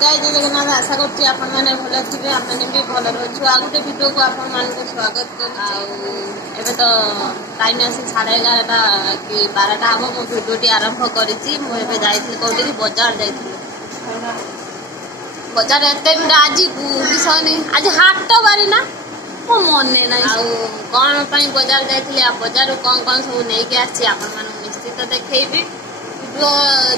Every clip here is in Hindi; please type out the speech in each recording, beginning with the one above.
जय जगन्नाथ आशा करछि आपण माने भलो थिबे आपण माने भी भलो रहछु आ गुटे वीडियो को आपण माने को स्वागत करछि एबे तो टाइम आसी 11:30 कि 12टा हम मो वीडियो टी आरंभ करिछि मो एबे जाइथि कोठी बाजार जाइथि बाजार एते भी आज विषय आज हाट तो बारी ना मो मने नै आ कोन पई बाजार जाइथि आ बाजार कोन सब नै के आछि आपण माने निश्चित देखैबी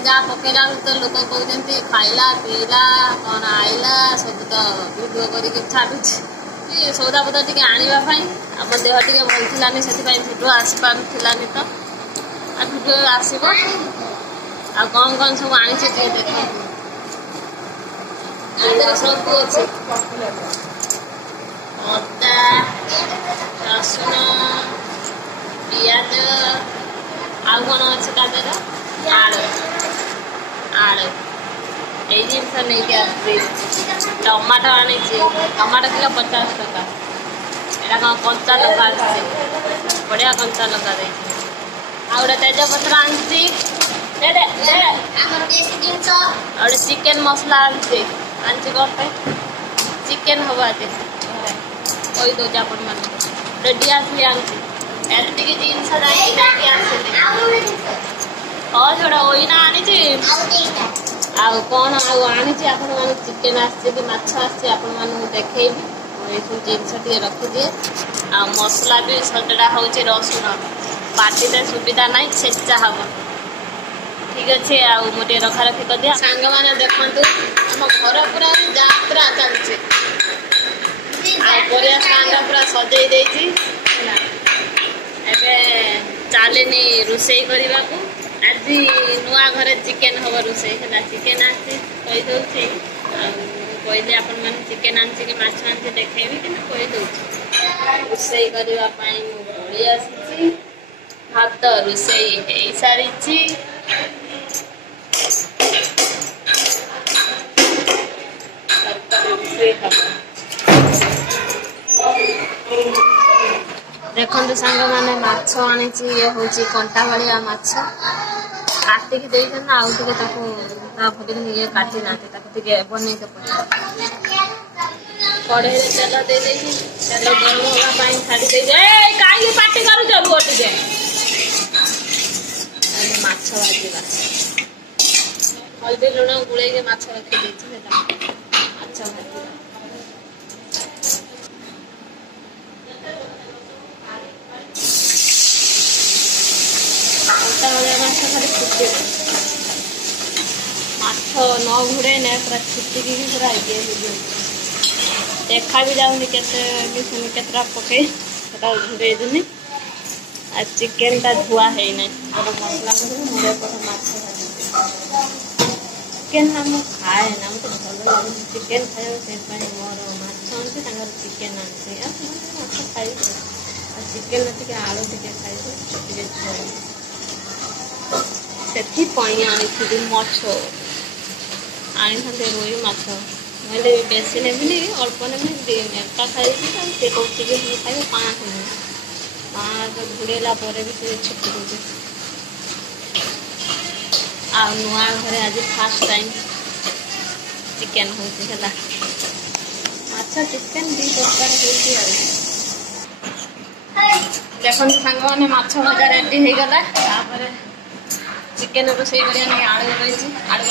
जा पकेला तो लोक कहते खाइला पीला कौन आईला सब तो वीडियो करके छाड़ुची सौदा पत्र टी आने आम देह टी भल थी से वीडियो आसी पारानी तो आ वीडियो आसब आ कौन कौन सब आनी देख सब अच्छे अदा रसुण पियाज आ कौन अच्छे तादेह आलू आलू ये जिनस नहीं टमाटो आनी टमाटो किलो 50 टका यहाँ कौन कंचा लंका बढ़िया कंचा लंका दे गोटे तेजपत्र आनी गोटे चिकेन मसला आनी गोटे चिकेन हम आज कही दौर आपण मान डियास भी आनी जिनस और जोड़ा ओइना आनी आउ कौन आनी आपण माने चिकेन आछे कि माछ आछे आपण माने देखैबी ए सब जिनस टी रखि दिए आ मसला भी सटडा होचे रसुण पाटिले सुविधा नाही छेचा हबो ठीक अछि आ मोटे रखा रखी कर दिया संग माने देखंतु हम घर पूरा यात्रा चलছে आ परिया सांगा पूरा सजै देछि ना एबे चालेनी रुसई करबा को आज नुआ घरे चिकेन हम रोसे चिकेन आसी कही दौचे कहले आपण मैंने चिकेन आनी कि माछ आनी देखेबी कि कही दौचे रोसई करने बड़ी आसी भात रोसई हो सारी देखो सांग मैंने माछ आनी ये हूँ कंटा भाया माछ काटिकी देना आउ टे ये काटी ना बन के कड़े तेल दे तेल गरम होगा छाड़ी दे कहीं पार्टी कर माछ भाजा हल्दी लुण गुड़े माछ रखी माछ भाजा माछ न घुड़े ना पूरा छिटिकी पूरा ये देखा भी जाऊनी केतरा पके घुरे दूनी आ चिकेन टा धुआ है ना मसला मुझे चिकेन ना मुझे खाए ना मुझे भल लगे चिकेन खाए से मोर माछ आनते चिकेन आनते माछ खाई चिकेन टी आलू टे खाई से आनी मछ आनी था रोई मछ मैंने बेसी नेबिनी अल्प नेबी एका खाई सी कहूँ खाई 5 घुड़ेला भी छुट्टी दूसरे आ नुआ घरे आज फास्ट टाइम चिकेन होगा माछ चिकेन दी प्रकार देखो सांग मैंने माछ भजा रेडी हो गला चिकेन रोसई करिया नहीं आलू रही आलू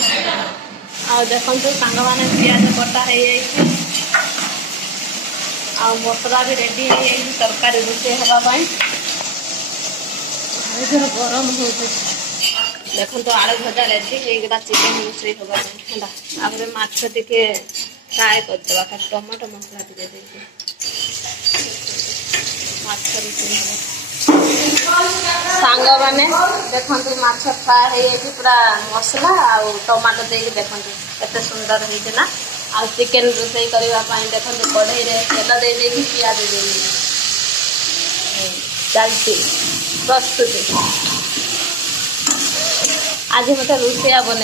आ देखो सांग मैंने पियाज कटा हो मसला भी रेडी हो तरकारी रोसई हाँपाई गरम हो देखो आलू भजा रेडी होगा चिकेन रोसई हाँपे माछ टे फ्राए करदे टमाटो मसला टे माछ रोसई सांग मैंने देखो माछ फ्राए हो पूरा मसला आ टमाटो दे देखो केते सुंदर होना आ चिकेन रोसई करने देखो कढ़ई तेल दे पियाज दे चलती प्रस्तुति आज मत रोसैया बन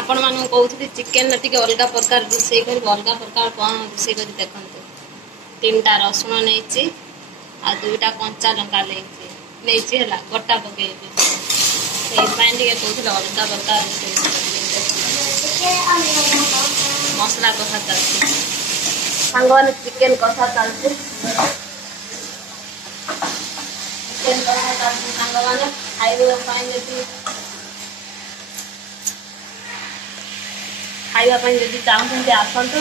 आपण मान कहती चिकेन टी अलग प्रकार रोसई कर अलग प्रकार कौन रोसई कर देखो 3टा रसुण नहीं आ 2टा कंचा लंका नहीं गोटा पकड़ कहते अलग प्रकार मसला कषा चलती सांग मैंने चिकेन कषा चलती चिकेन कषा चलती सांग मैंने खाइबा जदि चाहते आसतु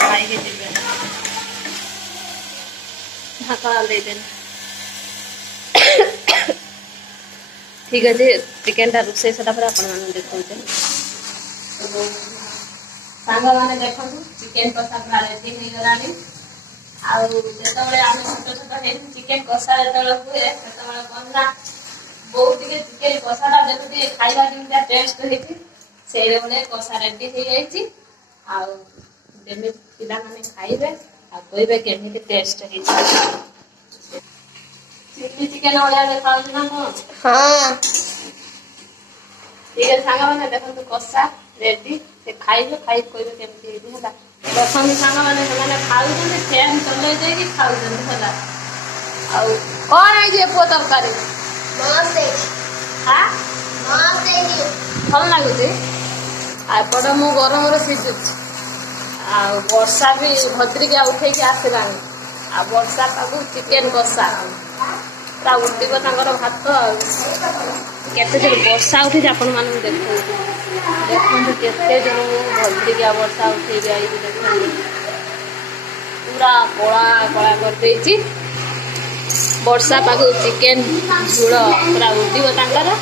खाइके जी ढाकना देदेन ठीक अच्छे चिकेन टा रोसे सारा पर आपण माने देखौते सांग माने देखो चिकेन कषा पूरा रेडी हो गलानी आउ जेतबे आमे छोट छोट हे चिकेन कषा जेतबे हुए सेतबे कोनना बहुत के चिकेन कषाटा जेतबे खाइबा जिंदा टेस्ट हेती सेरे बने कषा रेडी हो जाईची आउ जेमे पिला माने खाइबे आ कोइबे केमिति टेस्ट हेची चिल्ली चिकेन वाला देखाउ ना को हां ठीक है सांगा माने देखो तो कषा रेडी से खाइबे खाइ कोइबे केमिति हेती होला देखो सांगा माने खाउ जने फैन चले जाय कि खाउ जने होला आउ कोन आई जे पो तरकारी मस्त है हां मस्त है भल लागु जे आ पड मु गरम रे सिझु आ वर्षा भी भद्रिका उठे के आसलानी आ वर्षा पागु चिकेन कषा पूरा उठिब तांकर भात केते जोर वर्षा उठी आपण मानु देखो देखो केते जोर भद्रिका वर्षा उठे जाई देखो पूरा कोला कोला कर देछि वर्षा पागु चिकेन झुळ पूरा उठिब तांकर